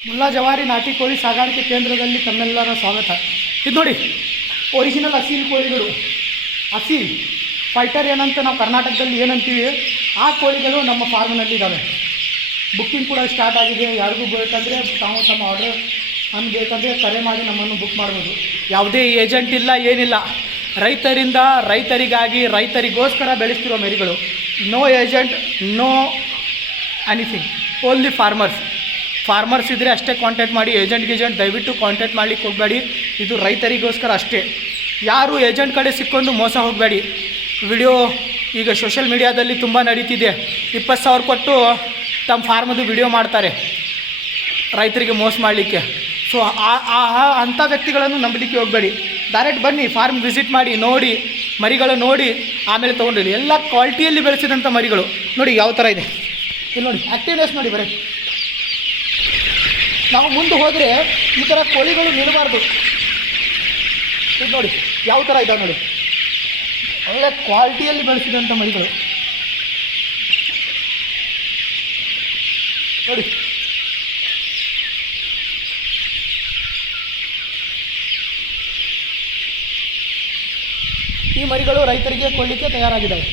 ಮುಲ್ಲಾ ಜವಾರಿ ನಾಟಿ ಕೋಳಿ ಸಾಗಾಣಿಕೆ ಕೇಂದ್ರದಲ್ಲಿ ತಮ್ಮೆಲ್ಲರ ಸ್ವಾಗತ. ಇದು ನೋಡಿ, ಒರಿಜಿನಲ್ ಅಸೀಲ್ ಕೋಳಿಗಳು. ಅಸೀಲ್ ಫೈಟರ್ ಏನಂತ ನಾವು ಕರ್ನಾಟಕದಲ್ಲಿ ಏನಂತೀವಿ, ಆ ಕೋಳಿಗಳು ನಮ್ಮ ಫಾರ್ಮ್ನಲ್ಲಿ ಇದ್ದಾವೆ. ಬುಕ್ಕಿಂಗ್ ಕೂಡ ಸ್ಟಾರ್ಟ್ ಆಗಿದೆ. ಯಾರಿಗೂ ಬೇಕಂದರೆ ತಾವು ತಮ್ಮ ಆರ್ಡರ್ ಅನ್ಬೇಕಂದರೆ ಕರೆ ಮಾಡಿ ನಮ್ಮನ್ನು ಬುಕ್ ಮಾಡ್ಬೋದು. ಯಾವುದೇ ಏಜೆಂಟ್ ಇಲ್ಲ, ಏನಿಲ್ಲ. ರೈತರಿಂದ ರೈತರಿಗಾಗಿ ರೈತರಿಗೋಸ್ಕರ ಬೆಳೆಸ್ತಿರೋ ಮರಿಗಳು. No agent, no anything, only farmers ಇದ್ದರೆ ಅಷ್ಟೇ ಕಾಂಟ್ಯಾಕ್ಟ್ ಮಾಡಿ. ಏಜೆಂಟ್ ದಯವಿಟ್ಟು ಕಾಂಟ್ಯಾಕ್ಟ್ ಮಾಡಲಿಕ್ಕೆ ಹೋಗಬೇಡಿ. ಇದು ರೈತರಿಗೋಸ್ಕರ ಅಷ್ಟೇ. ಯಾರು ಏಜೆಂಟ್ ಕಡೆ ಸಿಕ್ಕೊಂಡು ಮೋಸ ಹೋಗಬೇಡಿ. ವಿಡಿಯೋ ಈಗ ಸೋಷಿಯಲ್ ಮೀಡಿಯಾದಲ್ಲಿ ತುಂಬ ನಡೀತಿದೆ. 20,000 ಕೊಟ್ಟು ತಮ್ಮ ಫಾರ್ಮದು ವಿಡಿಯೋ ಮಾಡ್ತಾರೆ ರೈತರಿಗೆ ಮೋಸ ಮಾಡಲಿಕ್ಕೆ. ಸೊ ಅಂಥ ವ್ಯಕ್ತಿಗಳನ್ನು ನಂಬಲಿಕ್ಕೆ ಹೋಗಬೇಡಿ. ಡೈರೆಕ್ಟ್ ಬನ್ನಿ, ಫಾರ್ಮ್ ವಿಸಿಟ್ ಮಾಡಿ, ನೋಡಿ, ಮರಿಗಳು ನೋಡಿ, ಆಮೇಲೆ ತೊಗೊಂಡಿರಿ. ಎಲ್ಲ ಕ್ವಾಲಿಟಿಯಲ್ಲಿ ಬೆಳೆಸಿದಂಥ ಮರಿಗಳು ನೋಡಿ ಯಾವ ಥರ ಇದೆ. ಇಲ್ಲಿ ನೋಡಿ, ಆ್ಯಕ್ಟಿವ್ನೆಸ್ ನೋಡಿ. ಬರೀ ನಾವು ಮುಂದೆ ಹೋದರೆ ಈ ಥರ ಕೋಳಿಗಳು ನಿಲ್ಲಬಾರ್ದು. ಇದು ನೋಡಿ ಯಾವ ಥರ ಇದ್ದಾವೆ ನೋಡಿ, ಒಳ್ಳೆ ಕ್ವಾಲಿಟಿಯಲ್ಲಿ ಬೆಳೆಸಿದಂಥ ಮರಿಗಳು ನೋಡಿ. ಈ ಮರಿಗಳು ರೈತರಿಗೆ ಕೊಡಲಿಕ್ಕೆ ತಯಾರಾಗಿದ್ದಾವೆ.